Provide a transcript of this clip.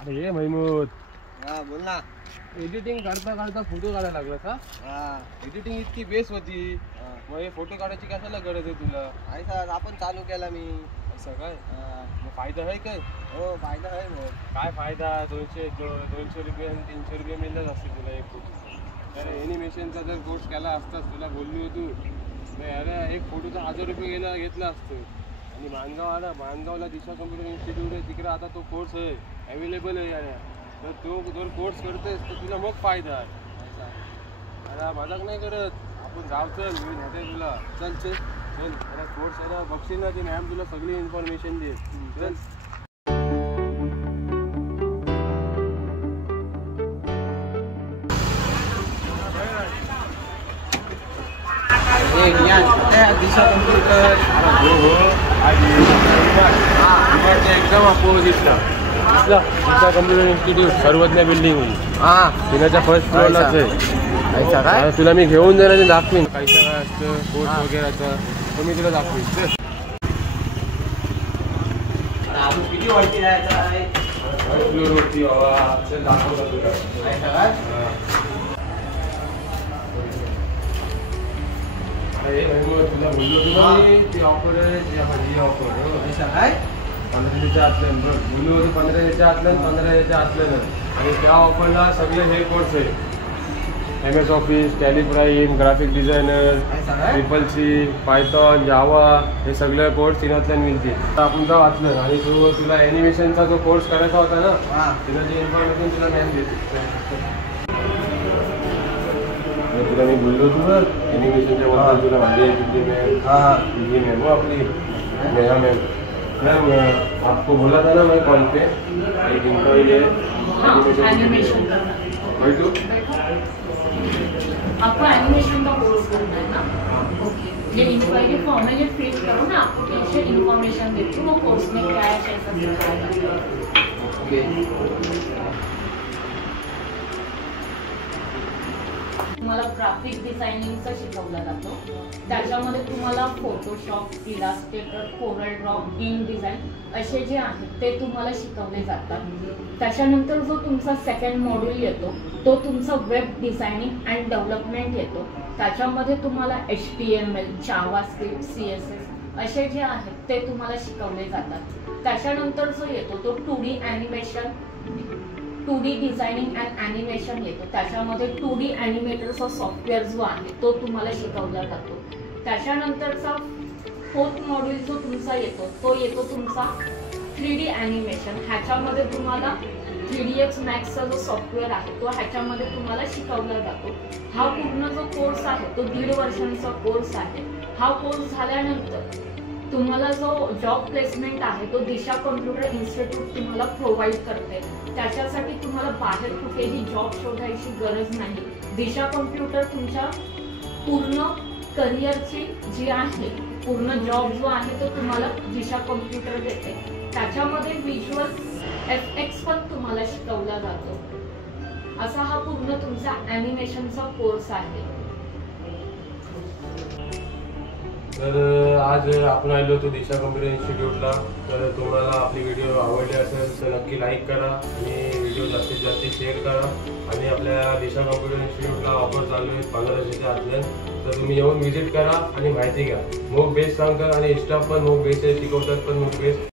अरे महमूद, हा बोल ना. एडिटिंग करता करता फोटो काढायला लागला का? हा एडिटिंग इतकी बेस होती, मग हे फोटो काढायची कशाला गरज आहे तुला? आहे सर, आपण चालू केला मी. असं काय? हा. मग फायदा आहे काय? हो फायदा आहे मग. काय फायदा? 200 रुपये आणि 300 रुपये मिळत असते तुला एक फोटो. तर एनिमेशनचा जर कोर्स केला असतास, तुला बोलली होती नाही अरे एक फोटोचा 1000 रुपये घेतला असतं. आणि माणगावला दिशा कम्प्युटर इन्स्टिट्यूट आहे, तिकडे आता तो कोर्स आहे अवेलेबल आहे यार. तर तो जर कोर्स करतेस तर तुला मग फायदा आहे. अरे मजाक नाही करत, आपण जाऊ चल, मी नेते तुला. चल चल चल अरे कोर्स आहे ना, बघशील ना, ते मॅम तुला सगळी इन्फॉर्मेशन दे. चल. दिशा कम्प्युटर. हो एकदम अपोजिटला दिसला दिशा कम्प्युटर इन्स्टिट्यूट, सर्वज्ञ बिल्डिंग हा पुण्याच्या फर्स्ट फ्लोअरलाच आहे. तुला मी घेऊन जाणार आणि दाखवीन कायचं काय असतं कोर्स वगैरेचं, तो मी तुला दाखवीन. चल. किती वरती जायचं आहे? फर्स्ट फ्लोअरवरती हवा. चल दाखवतो तुला. अरे तुला बोललो तुला मी, ती ऑफर आहे, ती ऑफर काय 15च्या आतलं बोललो होती. 15च्या आतलं 15च्या आतलं. आणि त्या ऑफरला सगळे हे कोर्स आहे, MS office, Tally Prime, graphic designer, C, Python, Java, हे सगळे कोर्स तिनातल्या मिळते. आपण जाऊ आतलं. आणि तुला ॲनिमेशनचा जो कोर्स करायचा होता ना, तिला जी इन्फॉर्मेशन तुला मॅम देते. तुला मी बोललो तुला ॲनिमेशनच्या बद्दल तुला माहिती आहे किती मॅम. ही मॅम हो आपली नेहा मॅम. मैम आपको बोला था ना मैं कॉल पे एक इंक्वायरी है एनिमेशन करना बैठो. आपको एनिमेशन का कोर्स करना है ना? ओके, ये इंक्वायरी फॉर्म है, ये फिल करो ना, आपको पीछे इन्फॉर्मेशन देती हूँ वो कोर्स में क्या है, कैसा सिखाया जाता है. तुम्हाला ग्राफिक डिझायनिंगचा शिकवला जातो. त्याच्यामध्ये तुम्हाला Photoshop, Illustrator, Corel Draw, in design असे जे आहेत ते तुम्हाला शिकवले जातात. त्याच्यानंतर जो तुमचा सेकंड मॉड्यूल येतो तो तुमचा वेब डिझायनिंग अँड डेव्हलपमेंट येतो. त्याच्यामध्ये तुम्हाला HTML, जावास्क्रिप्ट, CSS असे जे आहेत ते तुम्हाला शिकवले जातात. त्याच्यानंतर जो येतो तो 2D animation, 2D designing and animation येतो. त्याच्यामध्ये 2D ॲनिमेटरचा सॉफ्टवेअर जो आहे तो तुम्हाला शिकवला जातो. त्याच्यानंतरचा फोर्थ मॉड्यूल जो तुमचा येतो तो येतो तुमचा 3D ॲनिमेशन. ह्याच्यामध्ये तुम्हाला 3ds Maxचा जो सॉफ्टवेअर आहे तो ह्याच्यामध्ये तुम्हाला शिकवला जातो. हा पूर्ण जो कोर्स आहे तो 1.5 वर्षांचा कोर्स आहे. हा कोर्स झाल्यानंतर तुम्हाला जो जॉब प्लेसमेंट आहे तो दिशा कम्प्युटर इन्स्टिट्यूट तुम्हाला प्रोव्हाइड करते. त्याच्यासाठी तुम्हाला बाहेर कुठेही जॉब शोधायची गरज नाही. दिशा कम्प्युटर तुमच्या पूर्ण करिअरची जी आहे, पूर्ण जॉब जो आहे तो तुम्हाला दिशा कम्प्युटर देते. त्याच्यामध्ये व्हिज्युअल FX पण तुम्हाला शिकवला जातो. असा हा पूर्ण तुमचा ॲनिमेशनचा कोर्स आहे. तर आज आपण आलो होतो दिशा कम्प्युटर इन्स्टिट्यूटला. तर तुम्हाला आपली व्हिडिओ आवडली असेल तर नक्की लाईक करा आणि व्हिडिओ जास्तीत जास्त शेअर करा. आणि आपल्या दिशा कम्प्युटर इन्स्टिट्यूटला ऑफर चालू आहे 1500च्या आतल्या. तर तुम्ही येऊन व्हिजिट करा आणि माहिती घ्या. मग बेस्ट सांगतात आणि स्टाफ पण मग बेस्ट आहे, शिकवतात पण मग बेस्ट.